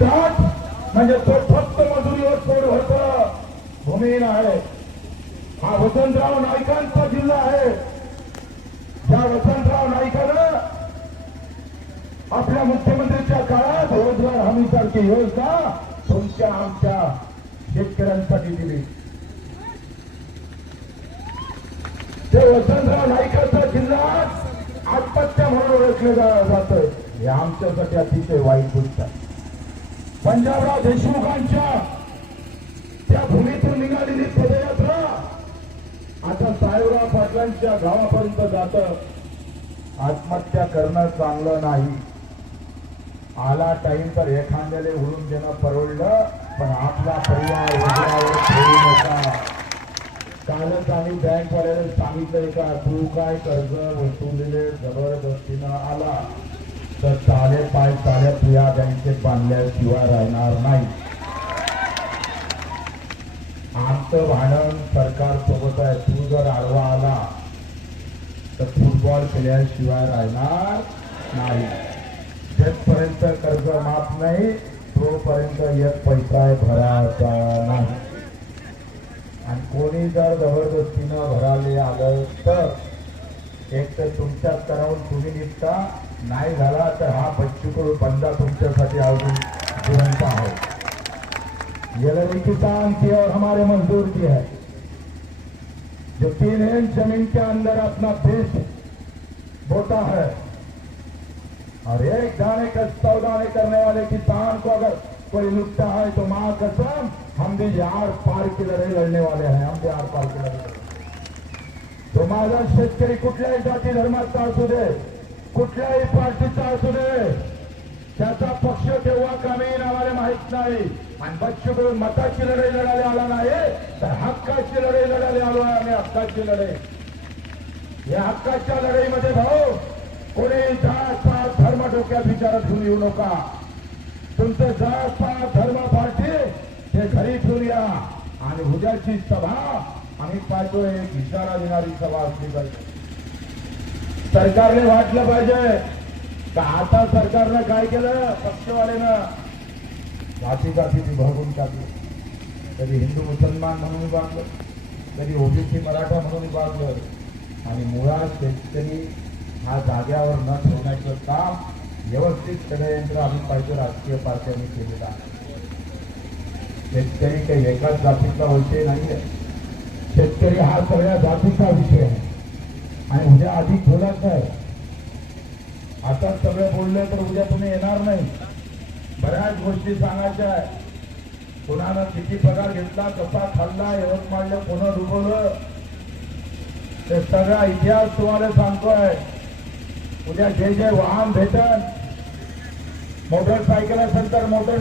दुसरी जात म्हणजे तो फक्त मजुरीवर पोट भरत भूमिहीन आहे. हा वसंतराव नाईकांचा जिल्हा आहे. त्या वसंतराव नाईकानं आपल्या मुख्यमंत्रीच्या काळात रोजगार हमी सारखी योजना तुमच्या आमच्या शेतकऱ्यांसाठी दिली. ते वसंतराव नाईकाचा जिल्हा आत्महत्या म्हणून ओळखले जात हे आमच्यासाठी अतिशय वाईट गोष्ट आहे. पंजाबराव देशमुखांच्या त्या भूमीतून निघालेली पदयात्रा आता साहेबराव पाटलांच्या गावापर्यंत जात. आत्महत्या करणं चांगलं नाही. आला टाइम तर एखाद्याला उडून देणं परवडलं पण आपला परिवार ठेवू नका. कालच आम्ही बँकवाल्याला सांगितलं का तू काय कर्ज वसुलेले बांधल्याशिवाय राहणार नाही. आमचं भांडण सरकार सोबत आहे. तू जर आडवा आला तर फुटबॉल खेळल्याशिवाय राहणार नाही. जेथपर्यंत कर्ज माफ नाही तोपर्यंत एक पैसा भरायचा नाही. आणि कोणी जर जबरदस्तीनं भराले आलं तर एक तर तुमच्या स्तरावरून तुम्ही निघता. नाही झाला तर हा बंदा तुमच्यासाठी अजून जिवंत आहे. ये लड़ी किसान की और हमारे मजदूर की है. जो तीन इंच ज़मीन के अंदर अपना बीज बोता है, और एक दाने का सौदा नहीं करने वाले किसान को अगर कोई लुटता है तो माँ कसम हम भी आर पार की लड़ाई लड़ने वाले हैं, हम भी आर पार की लड़ाई. तो माझा शेतकरी कुठल्याही जाती धर्माचा असू दे कुठल्याही पार्टीचा असू दे. त्याचा पक्ष केव्हा कमी आम्हाला माहीत नाही. आणि बच्चू कडून मताची लढाई लढायला आला नाही. तर हक्काची लढाई लढायला आलो आहे आम्ही हक्काची लढाई. या हक्काच्या लढाईमध्ये भाऊ कोणी जात पात धर्म डोक्यात विचारात घेऊन येऊ नका. तुमचं जात पात धर्म पार्टी ते घरी ठेवून या. आणि उद्याची सभा आम्ही पाहतोय एक इशारा देणारी सभा असली पाहिजे. सरकारने वाटलं पाहिजे. का आता सरकारनं काय केलं? पक्षवाल्यानं जाती जाती विभागून टाकली कधी हिंदू मुसलमान म्हणून विभागलं कधी ओबीसी मराठा म्हणून विभागलं आणि मुळात शेतकरी हा जाग्यावर न ठेवण्याचं काम व्यवस्थित षडयंत्र आम्ही पाहिजे राजकीय पार्ट्यांनी केलेलं आहे. शेतकरी काही एकाच जातीचा विषय नाहीये. शेतकरी हा सगळ्या जातीचा विषय आहे. आणि उद्या अधिक बोलत नाही आता सगळं बोललं तर उद्या तुम्ही येणार नाही. बऱ्याच गोष्टी सांगायच्या आहे. कोणाला किती पगार घेतला कसा खाल्ला यवतमाळला कोणा डुबवलं? ते सगळा इतिहास तुम्हाला सांगतोय. उद्या जे जे वाहन भेटन मोटरसायकल असेल तर मोटर